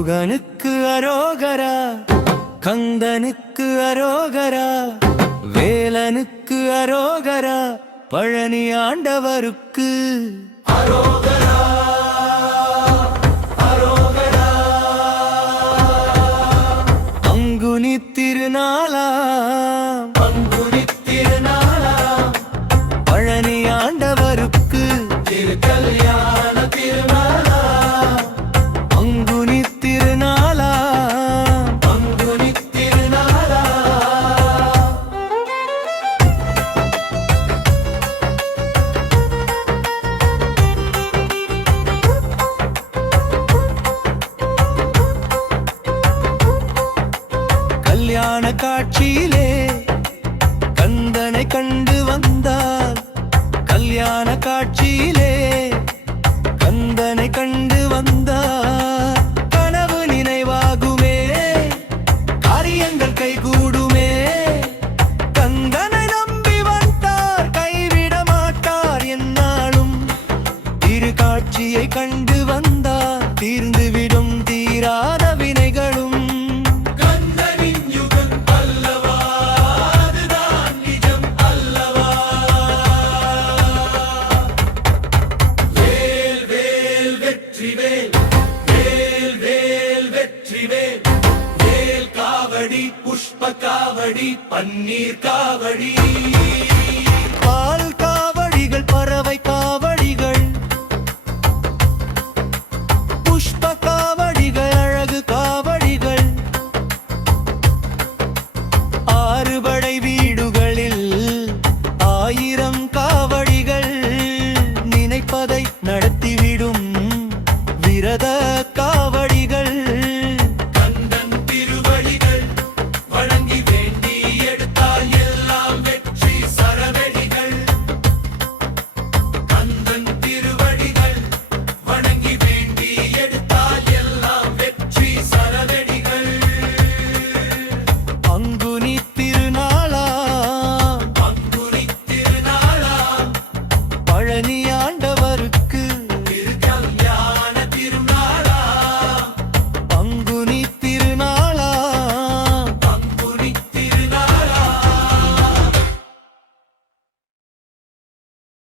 முருகனுக்கு அரோகரா, கந்தனுக்கு அரோகரா, வேலனுக்கு அரோகரா, பழனி ஆண்டவருக்கு அரோகரா அரோகரா. பங்குனி திருநாளாம் பங்குனி திருநாளாம் பழனி ஆண்டவருக்கு திருக்கல்யாண திருநாளா. பங்குனி திருநாளா பங்குனி திருநாளா. கல்யாண காட்சியிலே கந்தனை கண்டு வந்தார். கல்யாண காட்சியிலே கந்தனை கண்டு வந்தார். கனவு நினைவாகுமே, காரியங்கள் கைகூடுமே. கந்தனை நம்பி வந்தார், கைவிட மாட்டார் என்னாலும். திரு காட்சியை கண்டு வந்தார், தீர்ந்துவிடும் தீராத வினைகளும். புஷ்ப காவடி பன்னீர் காவடி